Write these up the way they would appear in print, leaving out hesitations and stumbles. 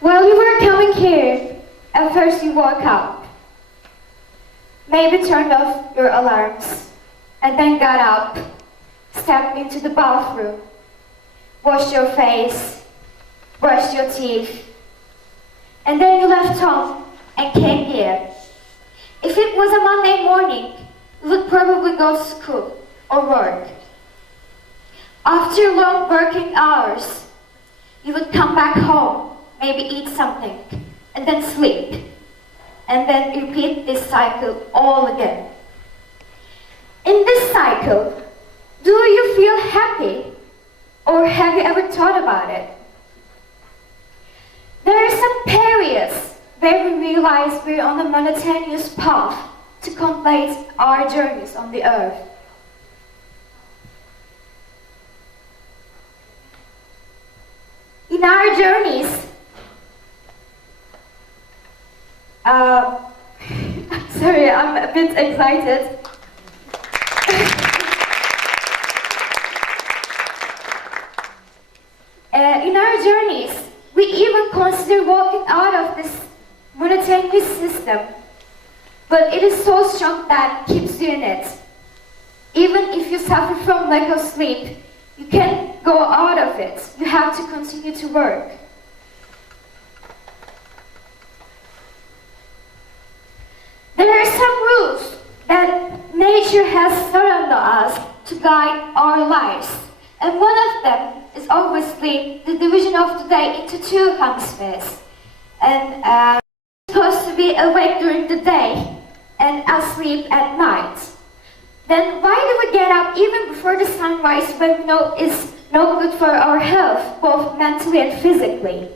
While you were coming here, at first you woke up, maybe turned off your alarms, and then got up, stepped into the bathroom, washed your face, brushed your teeth, and then you left home and came here. If it was a Monday morning, you would probably go to school or work. After long working hours, you would come back home, maybe eat something, and then sleep, and then repeat this cycle all again. In this cycle, do you feel happy, or have you ever thought about it? There are some periods where we realize we're on a monotonous path to complete our journeys on the earth. In our journeys, sorry, I'm a bit excited. In our journeys, we even consider walking out of this monotonous system, but it is so strong that it keeps you in it. Even if you suffer from lack of sleep, you can't go out of it. You have to continue to work. There are some rules that nature has set under us to guide our lives. And one of them is obviously the division of the day into two hemispheres. And we're supposed to be awake during the day and asleep at night. Then why do we get up even before the sunrise when we know it's no good for our health, both mentally and physically?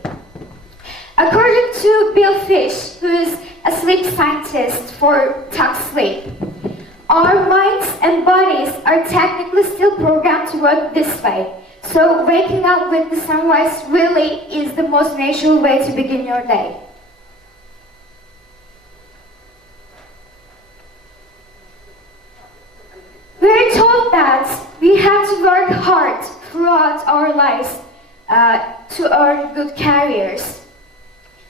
According to Bill Fish, who is a sleep scientist for TEDxYouth, our minds and bodies are technically still programmed to work this way. So waking up with the sunrise really is the most natural way to begin your day. We're told that we have to work hard throughout our lives to earn good careers.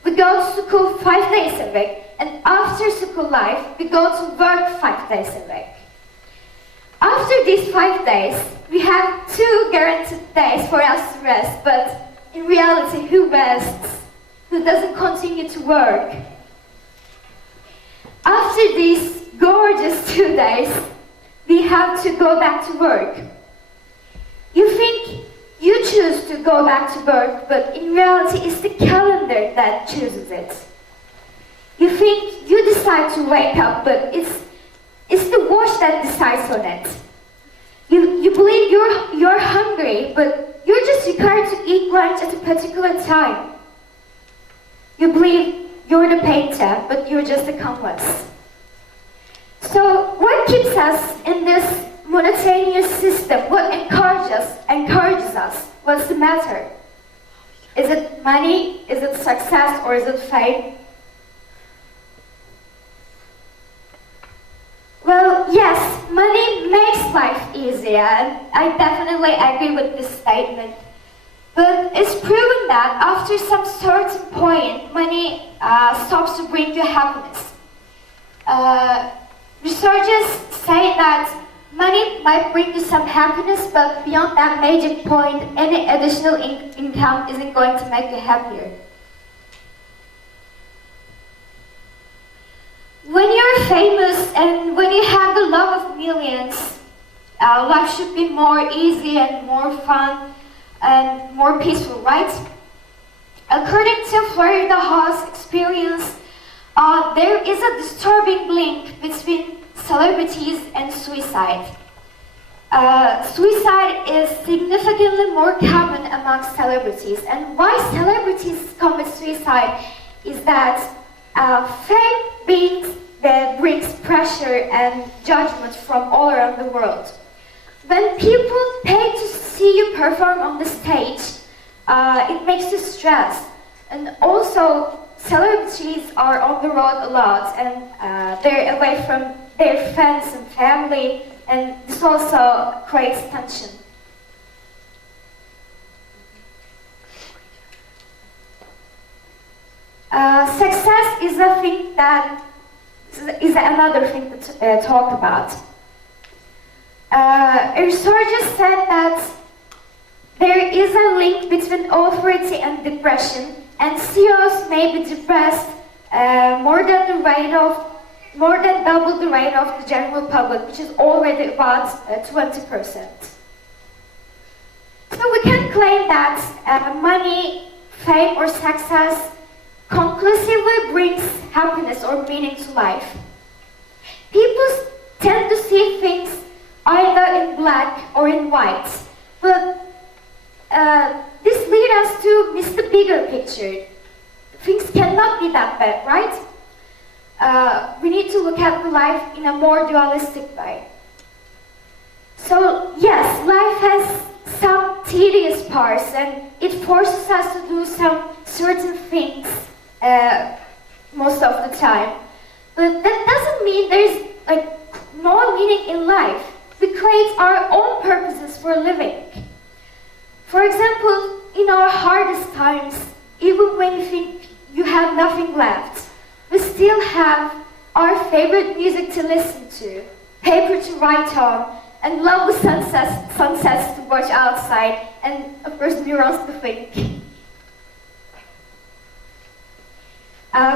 We go to school 5 days a week, and after school life, we go to work 5 days a week. After these 5 days, we have 2 guaranteed days for us to rest, but in reality, who rests? Who doesn't continue to work? After these gorgeous 2 days, we have to go back to work. You think you choose to go back to work, but in reality, it's the calendar that chooses it. You think you decide to wake up, but it's the watch that decides on it. You believe you're hungry, but you're just required to eat lunch at a particular time. You believe you're the painter, but you're just a canvas. So what keeps us in this monotonous system? What encourages us? What's the matter? Is it money? Is it success? Or is it fame? Well, yes, money makes life easier, and I definitely agree with this statement. But it's proven that after some certain point, money stops to bring you happiness. Researchers say that money might bring you some happiness, but beyond that magic point, any additional income isn't going to make you happier. When you're famous and when you have the love of millions, life should be more easy and more fun and more peaceful, right? According to Florida House experience, there is a disturbing link between celebrities and suicide. Suicide is significantly more common among celebrities, and why celebrities commit suicide is that fame brings pressure and judgment from all around the world. When people pay to see you perform on the stage, it makes you stressed. And also, celebrities are on the road a lot, and they're away from their friends and family, and this also creates tension. Success is a thing that is another thing to talk about. A researcher said that there is a link between authority and depression, and CEOs may be depressed more than double the rate of the general public, which is already about 20%. So we can claim that money, fame, or success conclusively brings happiness or meaning to life. People tend to see things either in black or in white, but this leads us to miss the bigger picture. Things cannot be that bad, right? We need to look at the life in a more dualistic way. So yes, life has some tedious parts, and it forces us to do some certain things most of the time. But that doesn't mean there's no meaning in life. We create our own purposes for living. For example, in our hardest times, even when you think you have nothing left, we still have our favorite music to listen to, paper to write on, and lovely sunsets to watch outside, and of course neurons to think.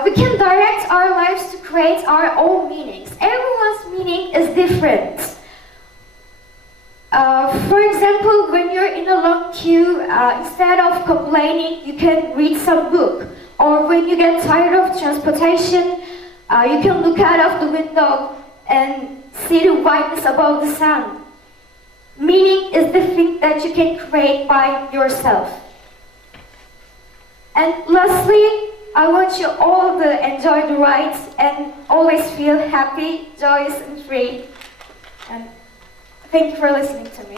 We can direct our lives to create our own meanings. Everyone's meaning is different. For example, when you're in a long queue, instead of complaining, you can read some book. Or when you get tired of transportation, you can look out of the window and see the whiteness above the sun. Meaning is the thing that you can create by yourself. And lastly, I want you all to enjoy the ride and always feel happy, joyous, and free. And thank you for listening to me.